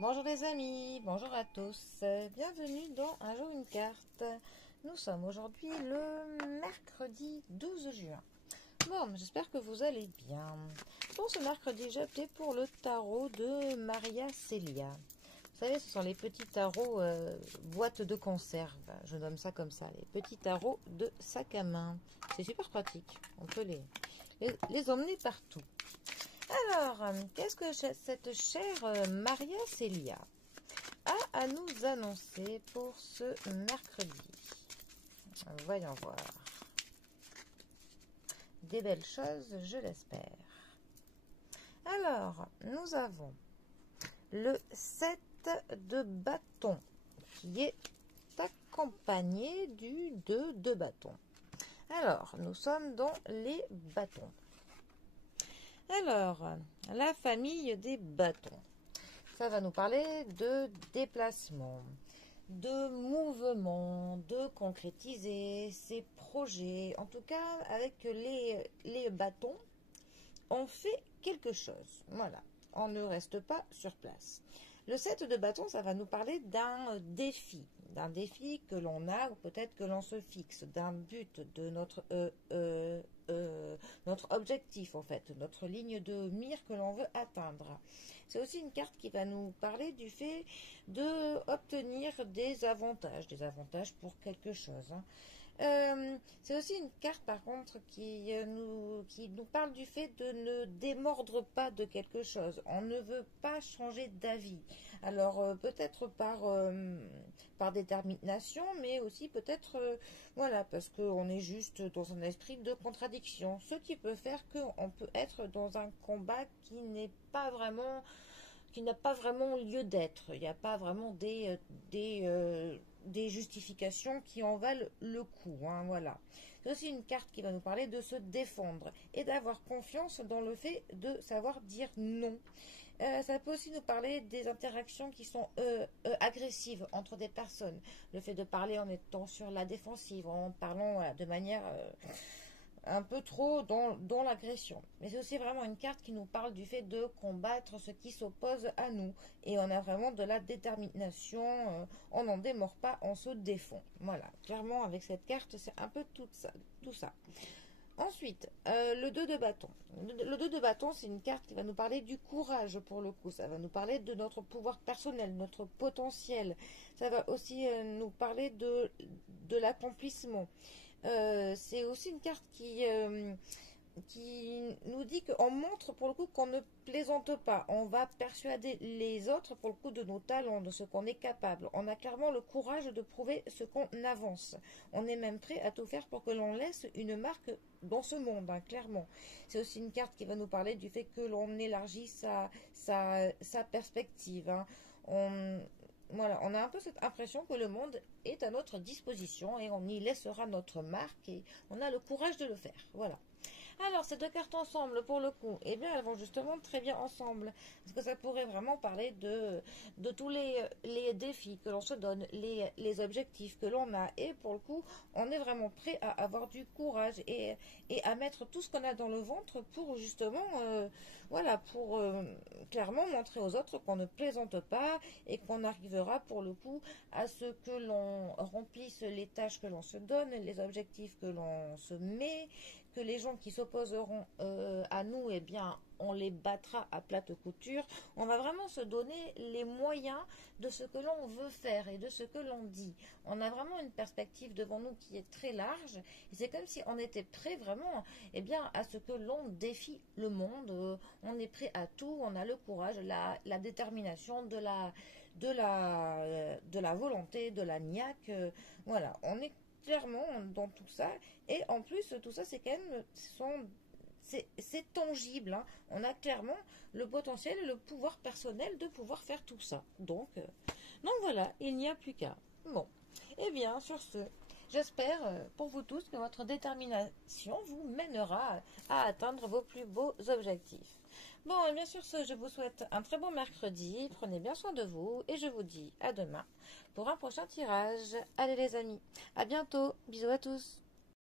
Bonjour les amis, bonjour à tous, bienvenue dans Un jour une carte. Nous sommes aujourd'hui le mercredi 12 juin. Bon, j'espère que vous allez bien. Pour ce mercredi, j'ai opté pour le tarot de Maria Celia. Vous savez, ce sont les petits tarots boîte de conserve, je nomme ça comme ça, les petits tarots de sac à main. C'est super pratique, on peut les emmener partout. Alors, qu'est-ce que cette chère Maria Celia a à nous annoncer pour ce mercredi? Voyons voir. Des belles choses, je l'espère. Alors, nous avons le 7 de bâton qui est accompagné du 2 de bâton. Alors, nous sommes dans les bâtons. Alors, la famille des bâtons. Ça va nous parler de déplacement, de mouvement, de concrétiser ses projets. En tout cas, avec les bâtons, on fait quelque chose. Voilà, on ne reste pas sur place. Le 7 de bâton, ça va nous parler d'un défi que l'on a ou peut-être que l'on se fixe, d'un but, de notre objectif en fait, notre ligne de mire que l'on veut atteindre. C'est aussi une carte qui va nous parler du fait d'obtenir des avantages pour quelque chose. C'est aussi une carte par contre qui nous parle du fait de ne démordre pas de quelque chose. On ne veut pas changer d'avis. Alors peut-être par détermination, mais aussi peut-être voilà, parce qu'on est juste dans un esprit de contradiction. Ce qui peut faire qu'on peut être dans un combat qui n'a pas vraiment lieu d'être. Il n'y a pas vraiment des justifications qui en valent le coup. Hein, voilà. C'est aussi une carte qui va nous parler de se défendre et d'avoir confiance dans le fait de savoir dire non. Ça peut aussi nous parler des interactions qui sont agressives entre des personnes. Le fait de parler en étant sur la défensive, en parlant de manière un peu trop dans l'agression. Mais c'est aussi vraiment une carte qui nous parle du fait de combattre ce qui s'oppose à nous. Et on a vraiment de la détermination, on n'en démord pas, on se défend. Voilà, clairement avec cette carte, c'est un peu tout ça. Ensuite, le 2 de bâton. Le 2 de bâton, c'est une carte qui va nous parler du courage pour le coup. Ça va nous parler de notre pouvoir personnel, notre potentiel. Ça va aussi nous parler de l'accomplissement. C'est aussi une carte qui nous dit qu'on montre pour le coup qu'on ne plaisante pas. On va persuader les autres pour le coup de nos talents, de ce qu'on est capable. On a clairement le courage de prouver ce qu'on avance. On est même prêt à tout faire pour que l'on laisse une marque dans ce monde, hein, clairement. C'est aussi une carte qui va nous parler du fait que l'on élargit sa perspective. Hein. Voilà, on a un peu cette impression que le monde est à notre disposition et on y laissera notre marque et on a le courage de le faire. Voilà. Alors, ces deux cartes ensemble, pour le coup, eh bien, elles vont justement très bien ensemble. Parce que ça pourrait vraiment parler de tous les défis que l'on se donne, les objectifs que l'on a. Et pour le coup, on est vraiment prêt à avoir du courage et à mettre tout ce qu'on a dans le ventre pour justement, voilà, pour clairement montrer aux autres qu'on ne plaisante pas et qu'on arrivera pour le coup à ce que l'on remplisse les tâches que l'on se donne, les objectifs que l'on se met, que les gens qui s'opposeront à nous, eh bien, on les battra à plate couture. On va vraiment se donner les moyens de ce que l'on veut faire et de ce que l'on dit. On a vraiment une perspective devant nous qui est très large. Et c'est comme si on était prêt vraiment, eh bien, à ce que l'on défie le monde. On est prêt à tout. On a le courage, la détermination, de la volonté, de la niaque. Voilà, on est clairement dans tout ça. Et en plus, tout ça, c'est quand même, c'est tangible. Hein. On a clairement le potentiel et le pouvoir personnel de pouvoir faire tout ça. Donc voilà, il n'y a plus qu'à. Bon, et bien, sur ce, j'espère pour vous tous que votre détermination vous mènera à atteindre vos plus beaux objectifs. Bon, et bien sur ce, je vous souhaite un très bon mercredi. Prenez bien soin de vous et je vous dis à demain pour un prochain tirage. Allez les amis, à bientôt. Bisous à tous.